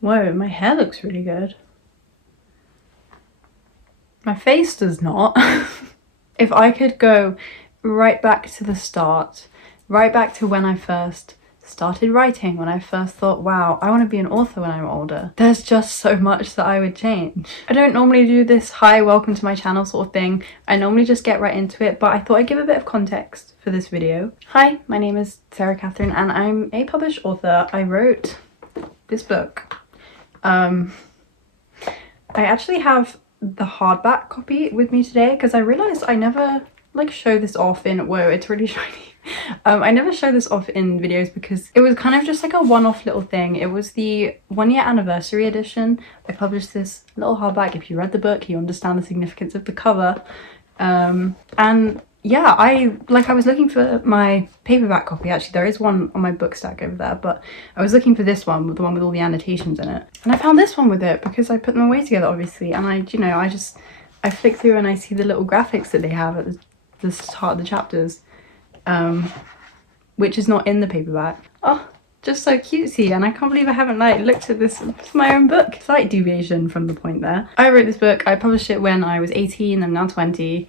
Whoa, my hair looks really good. My face does not. If I could go right back to the start, right back to when I first started writing, when I first thought, wow, I want to be an author when I'm older, there's just so much that I would change. I don't normally do this hi, welcome to my channel sort of thing. I normally just get right into it, but I thought I'd give a bit of context for this video. Hi, my name is Sarah Catherine and I'm a published author. I wrote this book. I actually have the hardback copy with me today because I realized I never like show this off in, whoa, it's really shiny. I never show this off in videos because it was kind of just like a one-off little thing. It was the 1-year anniversary edition. I published this little hardback. If you read the book, you understand the significance of the cover. And yeah, I was looking for my paperback copy. Actually, there is one on my book stack over there, but I was looking for this one, the one with all the annotations in it. And I found this one with it because I put them away together, obviously. And I flick through and I see the little graphics that they have at the start of the chapters, which is not in the paperback. Oh, just so cutesy, and I can't believe I haven't like looked at this. It's my own book. Slight deviation from the point there. I wrote this book, I published it when I was 18, I'm now 20.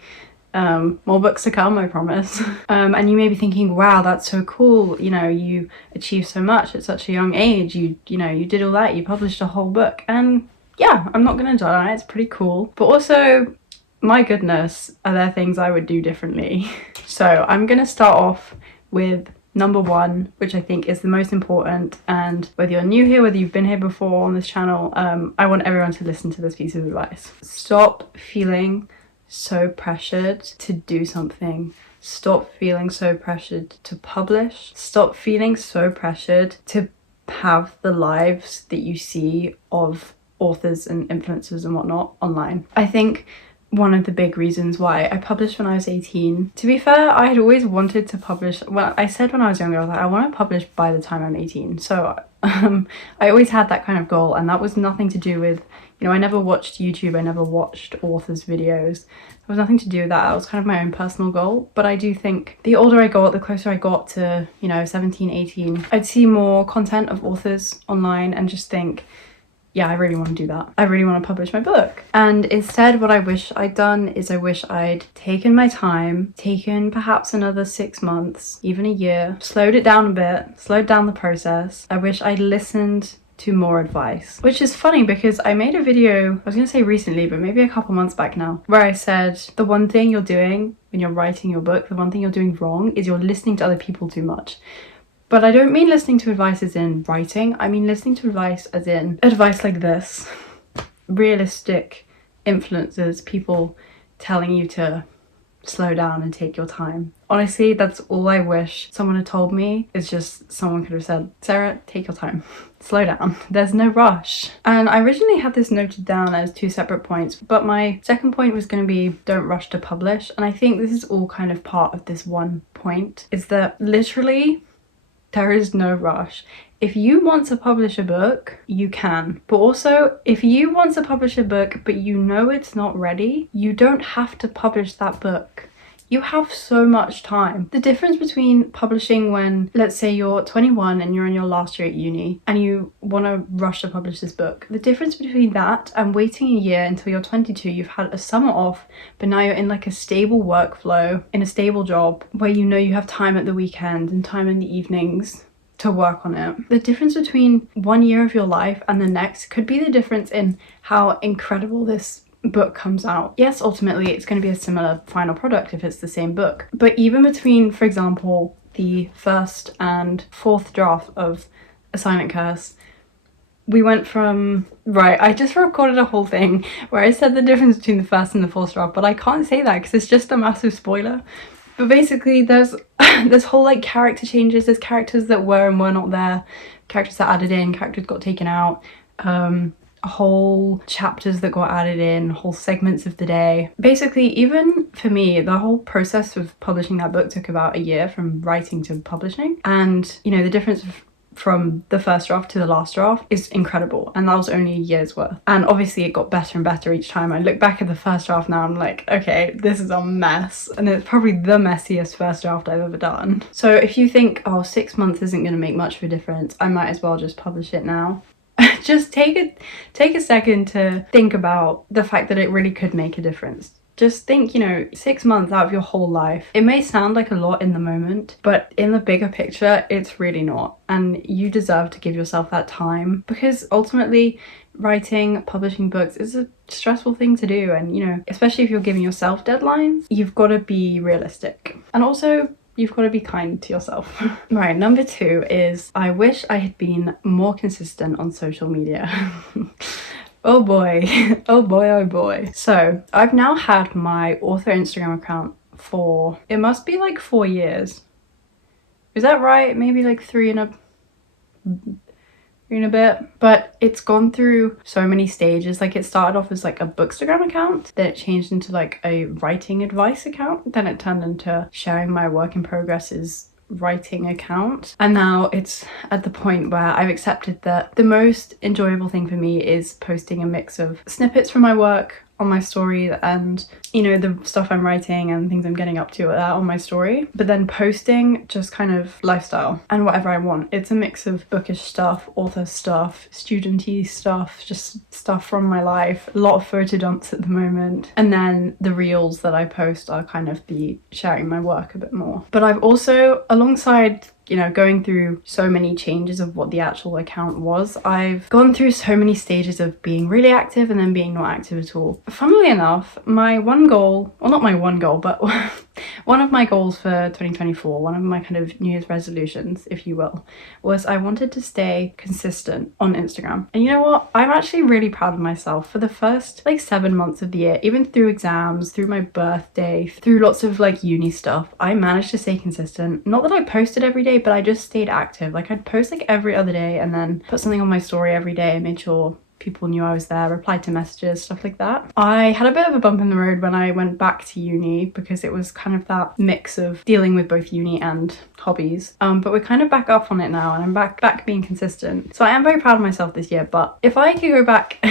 More books to come, I promise. And you may be thinking, wow, that's so cool, you know, you achieved so much at such a young age, you know, you did all that, you published a whole book. And yeah, I'm not gonna deny it's pretty cool, but also, my goodness, are there things I would do differently? So I'm gonna start off with number one, which I think is the most important, and whether you're new here, whether you've been here before on this channel, I want everyone to listen to this piece of advice. Stop feeling so pressured to do something. Stop feeling so pressured to publish. Stop feeling so pressured to have the lives that you see of authors and influencers and whatnot online. I think one of the big reasons why I published when I was 18. To be fair, I had always wanted to publish, well, I said when I was younger, I was like, I want to publish by the time I'm 18. So I always had that kind of goal, and that was nothing to do with, you know, I never watched YouTube, I never watched authors' videos. There was nothing to do with that. That was kind of my own personal goal. But I do think the older I got, the closer I got to, you know, 17, 18, I'd see more content of authors online and just think, yeah, I really want to do that. I really want to publish my book. And instead, what I wish I'd done is I wish I'd taken my time, taken perhaps another 6 months, even a year, slowed it down a bit, slowed down the process. I wish I'd listened to more advice, which is funny because I made a video, I was gonna say recently, but maybe a couple months back now, where I said the one thing you're doing when you're writing your book, the one thing you're doing wrong is you're listening to other people too much. But I don't mean listening to advice as in writing, I mean listening to advice as in advice like this. Realistic influencers, people telling you to slow down and take your time. Honestly, that's all I wish someone had told me, is just someone could have said, Sarah, take your time, slow down, there's no rush. And I originally had this noted down as 2 separate points, but my second point was going to be don't rush to publish. And I think this is all kind of part of this one point, is that literally there is no rush. If you want to publish a book, you can. But also, if you want to publish a book but you know it's not ready, you don't have to publish that book. You have so much time. The difference between publishing when, let's say you're 21 and you're in your last year at uni and you want to rush to publish this book, the difference between that and waiting a year until you're 22, you've had a summer off, but now you're in like a stable workflow, in a stable job where you know you have time at the weekend and time in the evenings to work on it. The difference between 1 year of your life and the next could be the difference in how incredible this book comes out. Yes, ultimately it's going to be a similar final product if it's the same book, but even between, for example, the first and fourth draft of A Silent Curse, we went from, right, I just recorded a whole thing where I said the difference between the first and the fourth draft, but I can't say that because it's just a massive spoiler. But basically there's whole like character changes, there's characters that were and were not there, characters that added in, characters got taken out, whole chapters that got added in, whole segments of the day. Basically, even for me, the whole process of publishing that book took about a year from writing to publishing. And, you know, the difference from the first draft to the last draft is incredible, and that was only a year's worth. And obviously it got better and better each time. I look back at the first draft now, I'm like, okay, this is a mess, and it's probably the messiest first draft I've ever done. So if you think, oh, 6 months isn't going to make much of a difference, I might as well just publish it now. just take a second to think about the fact that it really could make a difference. Just think, 6 months out of your whole life. It may sound like a lot in the moment, but in the bigger picture, it's really not. And you deserve to give yourself that time, because ultimately writing, publishing books is a stressful thing to do. And, especially if you're giving yourself deadlines, you've got to be realistic. And also, you've got to be kind to yourself. Right, number 2 is I wish I had been more consistent on social media. Oh boy, oh boy, oh boy. So I've now had my author Instagram account for, it must be like 4 years. Is that right? Maybe like 3 and a bit. But it's gone through so many stages. Like, it started off as like a bookstagram account, then it changed into like a writing advice account, then it turned into sharing my work in progresses writing account, and now it's at the point where I've accepted that the most enjoyable thing for me is posting a mix of snippets from my work on my story and the stuff I'm writing and things I'm getting up to on my story, but then posting just kind of lifestyle and whatever I want. It's a mix of bookish stuff, author stuff, student-y stuff, just stuff from my life, a lot of photo dumps at the moment, and then the reels that I post are kind of the sharing my work a bit more. But I've also, alongside going through so many changes of what the actual account was, I've gone through so many stages of being really active and then being not active at all. Funnily enough, my one goal, well, not my one goal, but one of my goals for 2024, one of my kind of New Year's resolutions, if you will, was I wanted to stay consistent on Instagram. And you know what? I'm actually really proud of myself. For the first 7 months of the year, even through exams, through my birthday, through lots of uni stuff, I managed to stay consistent. Not that I posted every day, but I just stayed active. I'd post every other day and then put something on my story every day and made sure people knew I was there, replied to messages, stuff like that. I had a bit of a bump in the road when I went back to uni, because it was kind of that mix of dealing with both uni and hobbies. But we're kind of back up on it now, and I'm back being consistent. So I am very proud of myself this year, but if I could go back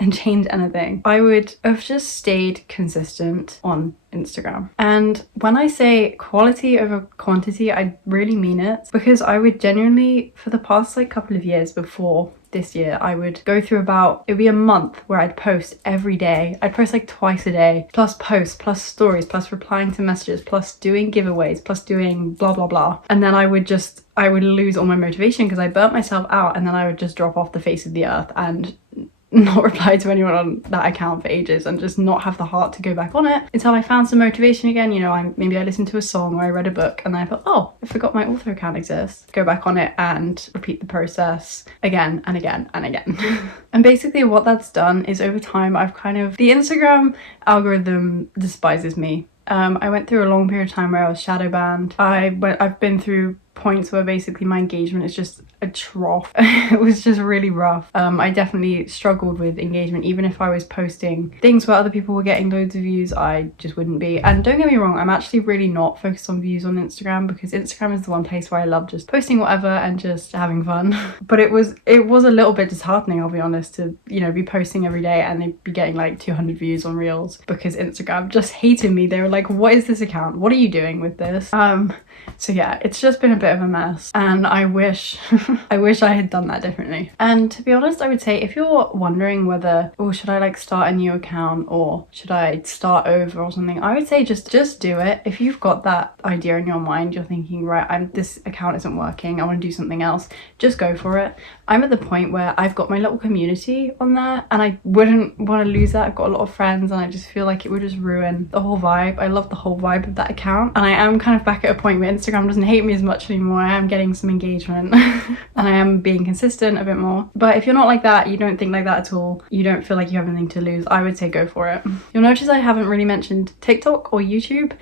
and change anything, I would have just stayed consistent on Instagram. And when I say quality over quantity, I really mean it, because I would genuinely, for the past couple of years before this year, I would go through it'd be a month where I'd post every day. I'd post twice a day, plus posts, plus stories, plus replying to messages, plus doing giveaways, plus doing blah blah blah. And then I would lose all my motivation because I burnt myself out, and then I would just drop off the face of the earth and not reply to anyone on that account for ages, and just not have the heart to go back on it until I found some motivation again. Maybe I listened to a song or I read a book and I thought, oh, I forgot my author account exists. Go back on it and repeat the process again and again and again. And basically what that's done is, over time, the Instagram algorithm despises me. I went through a long period of time where I was shadow banned. I've been through points where basically my engagement is just a trough. It was just really rough. I definitely struggled with engagement. Even if I was posting things where other people were getting loads of views, I just wouldn't be. And don't get me wrong, I'm actually really not focused on views on Instagram, because Instagram is the one place where I love just posting whatever and just having fun. But it was a little bit disheartening, I'll be honest, to be posting every day and they'd be getting 200 views on reels, because Instagram just hated me. They were like, what is this account? What are you doing with this? So yeah, it's just been a bit of a mess, and I wish I had done that differently. And to be honest, I would say, if you're wondering whether, should I start a new account or should I start over or something, I would say just do it. If you've got that idea in your mind, you're thinking, right, this account isn't working, I want to do something else, just go for it. I'm at the point where I've got my little community on there, and I wouldn't want to lose that. I've got a lot of friends, and I just feel like it would just ruin the whole vibe. I love the whole vibe of that account, and I am kind of back at a point where Instagram doesn't hate me as much anymore. I am getting some engagement and I am being consistent a bit more. But if you're not like that, you don't think like that at all, you don't feel like you have anything to lose, I would say go for it. You'll notice I haven't really mentioned TikTok or YouTube.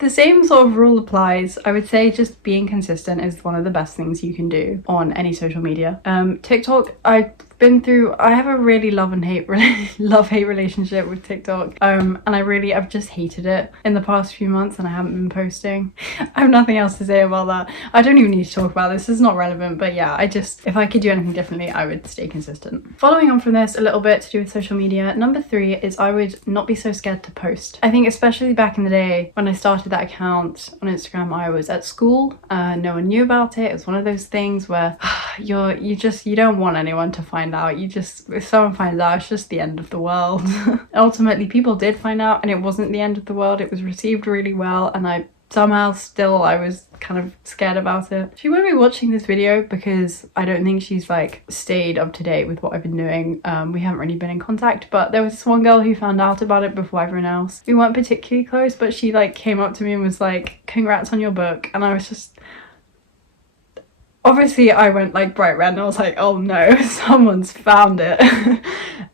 The same sort of rule applies. I would say just being consistent is one of the best things you can do on any social media. TikTok, I've I have a really love-hate relationship with TikTok, and I've just hated it in the past few months, and I haven't been posting. I have nothing else to say about that. I don't even need to talk about this, it's not relevant, but yeah, if I could do anything differently, I would stay consistent. Following on from this, a little bit to do with social media, number 3 is I would not be so scared to post. I think especially back in the day when I started that account on Instagram, I was at school, no one knew about it. It was one of those things where you don't want anyone to find out. If someone finds out, it's just the end of the world. Ultimately, people did find out, and it wasn't the end of the world. It was received really well, and I was kind of scared about it. She won't be watching this video because I don't think she's like stayed up to date with what I've been doing. We haven't really been in contact, but there was this one girl who found out about it before everyone else. We weren't particularly close, but she like came up to me and was like, "Congrats on your book," and I was just... Obviously, I went like bright red and I was like, oh no, someone's found it.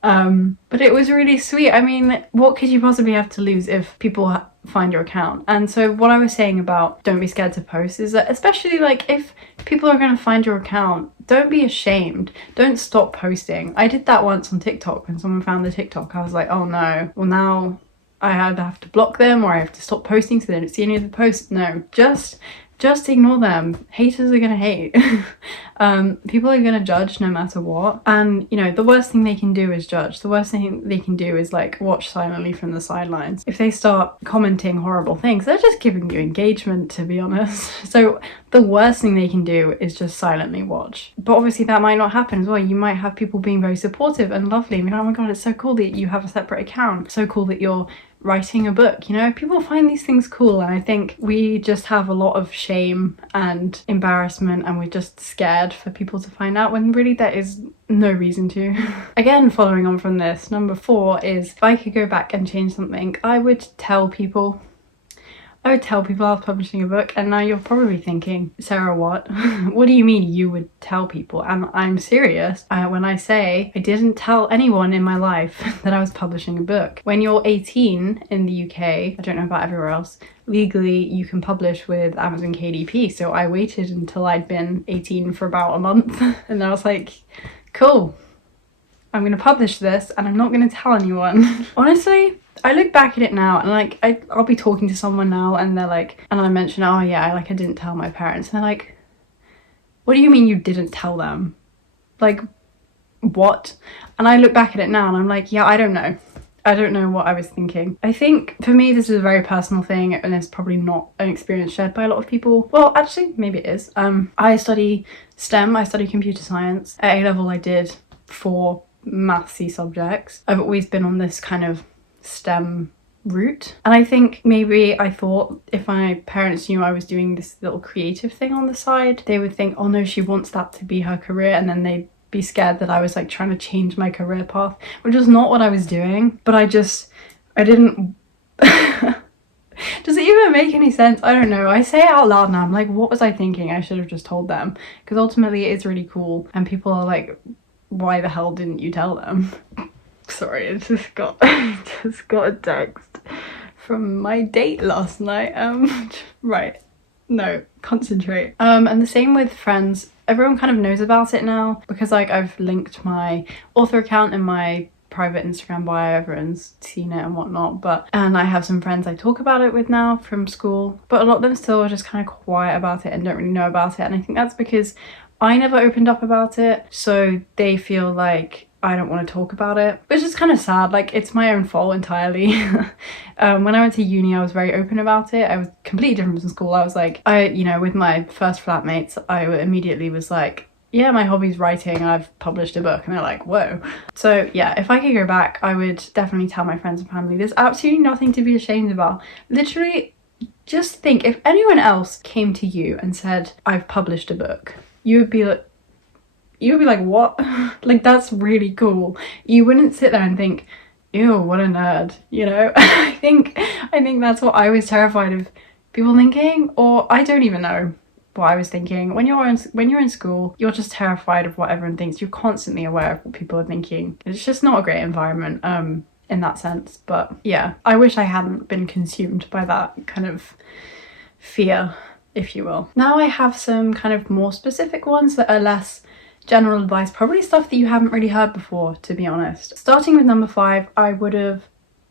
But it was really sweet. I mean, what could you possibly have to lose if people find your account? And so what I was saying about don't be scared to post is that, especially like if people are going to find your account, don't be ashamed. Don't stop posting. I did that once on TikTok when someone found the TikTok. I was like, oh no, well now I either have to block them or I have to stop posting so they don't see any of the posts. No, just ignore them. Haters are gonna hate. People are gonna judge no matter what. And you know, the worst thing they can do is judge. The worst thing they can do is like watch silently from the sidelines. If they start commenting horrible things, they're just giving you engagement, to be honest. So the worst thing they can do is just silently watch. But obviously that might not happen as well. You might have people being very supportive and lovely. I mean, oh my god, it's so cool that you have a separate account. So cool that you're writing a book, you know? People find these things cool, and I think we just have a lot of shame and embarrassment, and we're just scared for people to find out when really there is no reason to. Again, following on from this, number 4 is if I could go back and change something, I would tell people I was publishing a book. And now you're probably thinking, Sarah, what? What do you mean you would tell people? And I'm serious when I say I didn't tell anyone in my life that I was publishing a book. When you're 18 in the UK, I don't know about everywhere else, legally you can publish with Amazon KDP. So I waited until I'd been 18 for about a month and I was like, cool, I'm gonna publish this and I'm not gonna tell anyone. Honestly, I look back at it now and like I'll be talking to someone now and they're like, and I mention, oh yeah, I didn't tell my parents, and they're like, what do you mean you didn't tell them? Like, what? And I look back at it now and I'm like, yeah, I don't know what I was thinking. I think for me this is a very personal thing and it's probably not an experience shared by a lot of people. Well, actually maybe it is. I study STEM, I study computer science. At A-level I did 4 mathsy subjects. I've always been on this kind of STEM route, and I think maybe I thought if my parents knew I was doing this little creative thing on the side, they would think, oh no, she wants that to be her career, and then they'd be scared that I was like trying to change my career path, which was not what I was doing. But I didn't does it even make any sense? I don't know. I say it out loud now, I'm like, what was I thinking? I should have just told them, because ultimately it is really cool and people are like, why the hell didn't you tell them? Sorry, I just got a text from my date last night. Right, no, concentrate. And the same with friends. Everyone kind of knows about it now because like I've linked my author account in my private Instagram bio. Everyone's seen it and whatnot, and I have some friends I talk about it with now from school, but a lot of them still are just kind of quiet about it and don't really know about it, and I think that's because I never opened up about it, so they feel like I don't want to talk about it, which is kind of sad. Like, it's my own fault entirely. When I went to uni, I was very open about it. I was completely different from school. I was like, with my first flatmates, I immediately was like, yeah, my hobby's writing, I've published a book, and they're like, whoa. So yeah, if I could go back, I would definitely tell my friends and family. There's absolutely nothing to be ashamed about. Literally, just think, if anyone else came to you and said, I've published a book, you would be like, what? Like, that's really cool. You wouldn't sit there and think, ew, what a nerd, you know? I think that's what I was terrified of people thinking, or I don't even know what I was thinking. When you're in school, you're just terrified of what everyone thinks. You're constantly aware of what people are thinking. It's just not a great environment in that sense. But yeah, I wish I hadn't been consumed by that kind of fear, if you will. Now I have some kind of more specific ones that are less general advice, probably stuff that you haven't really heard before, to be honest. Starting with number 5, I would have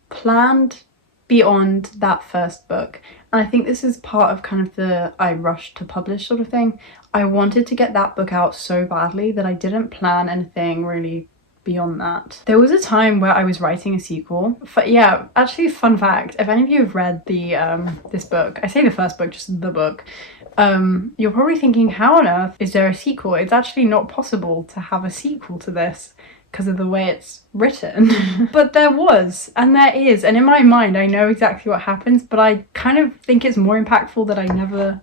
planned beyond that first book. And I think this is part of kind of the I rushed to publish sort of thing. I wanted to get that book out so badly that I didn't plan anything really beyond that. There was a time where I was writing a sequel. Yeah, actually, fun fact, if any of you have read the this book, I say the first book, just the book, you're probably thinking, how on earth is there a sequel? It's actually not possible to have a sequel to this because of the way it's written. But there was, and there is, and in my mind I know exactly what happens, but I kind of think it's more impactful that I never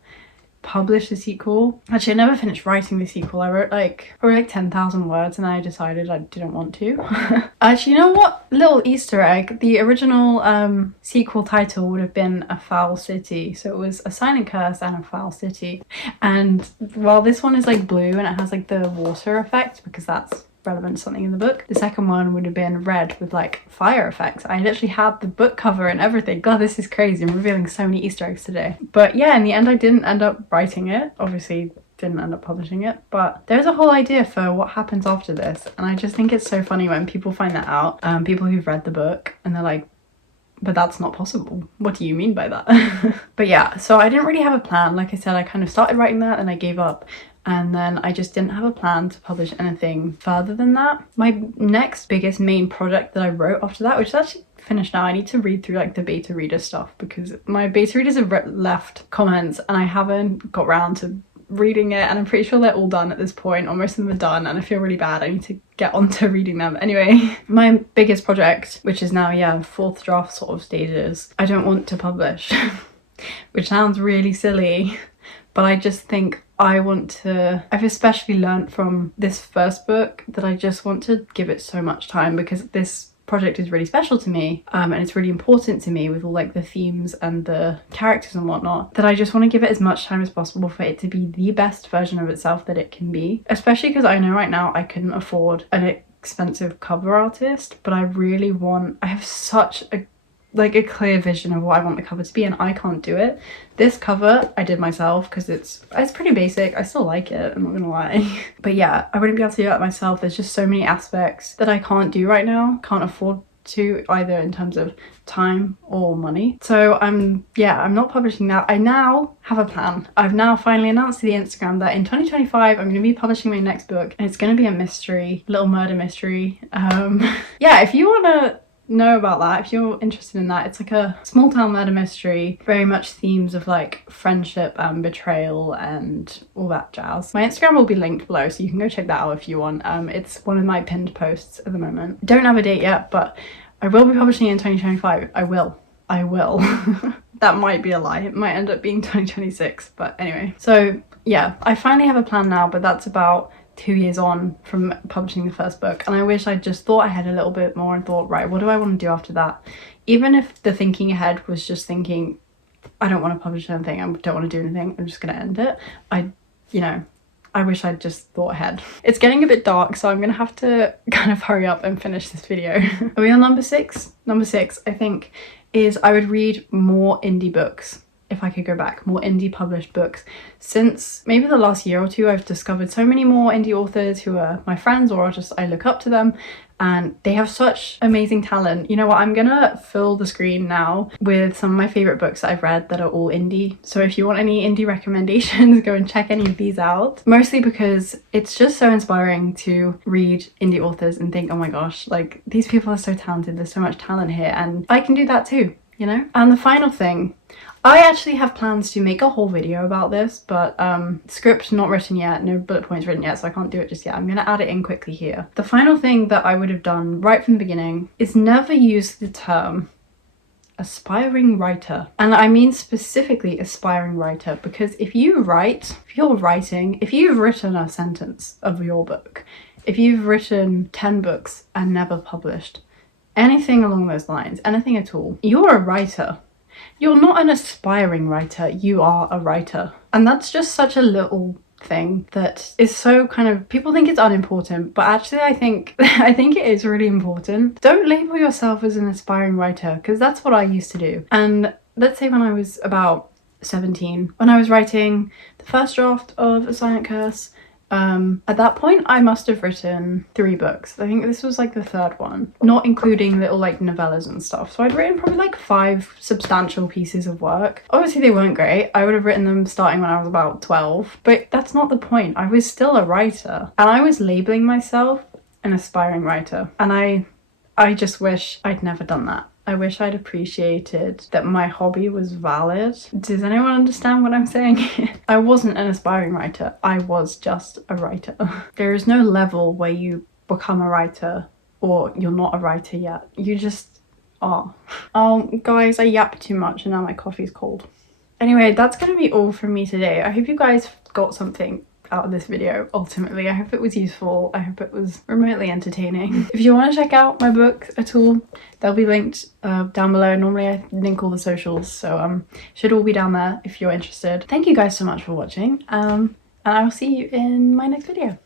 published the sequel. Actually, I never finished writing the sequel. I wrote like 10,000 words and I decided I didn't want to. Actually, you know what? Little Easter egg. The original sequel title would have been A Foul City. So it was A Silent Curse and A Foul City. And while this one is like blue and it has like the water effect because that's relevant to something in the book, the second one would have been red with like fire effects. I literally had the book cover and everything. God, this is crazy. I'm revealing so many Easter eggs today. But yeah, in the end I didn't end up writing it. Obviously didn't end up publishing it, but there's a whole idea for what happens after this, and I just think it's so funny when people find that out, people who've read the book, and they're like, but that's not possible. What do you mean by that? But yeah, so I didn't really have a plan. Like I said, I kind of started writing that and I gave up. And then I just didn't have a plan to publish anything further than that. My next biggest main project that I wrote after that, which is actually finished now, I need to read through like the beta reader stuff because my beta readers have left comments and I haven't got round to reading it, and I'm pretty sure they're all done at this point, or most of them are done, and I feel really bad. I need to get on to reading them. Anyway, my biggest project, which is now, yeah, 4th draft sort of stages, I don't want to publish, which sounds really silly, but I just think I want to, I've especially learnt from this first book that I just want to give it so much time because this project is really special to me, and it's really important to me with all like the themes and the characters and whatnot, that I just want to give it as much time as possible for it to be the best version of itself that it can be. Especially because I know right now I couldn't afford an expensive cover artist, but I really want, I have such a clear vision of what I want the cover to be, and I can't do it. This cover I did myself because it's pretty basic. I still like it, I'm not gonna lie. But yeah, I wouldn't be able to do that myself. There's just so many aspects that I can't do right now, can't afford to, either in terms of time or money. So I'm not publishing that. I now have a plan. I've now finally announced to the Instagram that in 2025 I'm going to be publishing my next book, and it's going to be a mystery, little murder mystery. Yeah, if you want to know about that, if you're interested in that, it's like a small town murder mystery, very much themes of like friendship and betrayal and all that jazz. My Instagram will be linked below, so you can go check that out if you want. It's one of my pinned posts at the moment. Don't have a date yet, but I will be publishing it in 2025. I will That might be a lie, it might end up being 2026, but anyway. So yeah, I finally have a plan now, but that's about 2 years on from publishing the first book, and I wish I'd just thought ahead a little bit more and thought, right, what do I want to do after that? Even if the thinking ahead was just thinking, I don't want to publish anything, I don't want to do anything, I'm just going to end it. I wish I'd just thought ahead. It's getting a bit dark, so I'm gonna have to kind of hurry up and finish this video. Are we on number 6? Number 6, I think, is I would read more indie books. If I could go back, more indie published books. Since maybe the last year or two, I've discovered so many more indie authors who are my friends, or just I look up to them, and they have such amazing talent. You know what, I'm gonna fill the screen now with some of my favorite books that I've read that are all indie. So if you want any indie recommendations, go and check any of these out. Mostly because it's just so inspiring to read indie authors and think, oh my gosh, like these people are so talented, there's so much talent here, and I can do that too, you know? And the final thing, I actually have plans to make a whole video about this, but script not written yet, no bullet points written yet, so I can't do it just yet. I'm gonna add it in quickly here. The final thing that I would have done right from the beginning is never use the term aspiring writer. And I mean specifically aspiring writer, because if you're writing, if you've written a sentence of your book, if you've written 10 books and never published, anything along those lines, anything at all, you're a writer. You're not an aspiring writer, you are a writer. And that's just such a little thing that is so kind of, people think it's unimportant, but actually I think it is really important. Don't label yourself as an aspiring writer, because that's what I used to do. And let's say when I was about 17, when I was writing the first draft of A Silent Curse, At that point I must have written 3 books. I think this was like the 3rd one, not including little like novellas and stuff. So I'd written probably like 5 substantial pieces of work. Obviously they weren't great. I would have written them starting when I was about 12, but that's not the point. I was still a writer, and I was labeling myself an aspiring writer, and I just wish I'd never done that. I wish I'd appreciated that my hobby was valid. Does anyone understand what I'm saying? I wasn't an aspiring writer. I was just a writer. There is no level where you become a writer or you're not a writer yet. You just are. Oh, guys, I yapped too much and now my coffee's cold. Anyway, that's gonna be all from me today. I hope you guys got something out of this video. Ultimately, I hope it was useful. I hope it was remotely entertaining. If you want to check out my book at all, they'll be linked down below. Normally I link all the socials, so should all be down there if you're interested. Thank you guys so much for watching, and I will see you in my next video.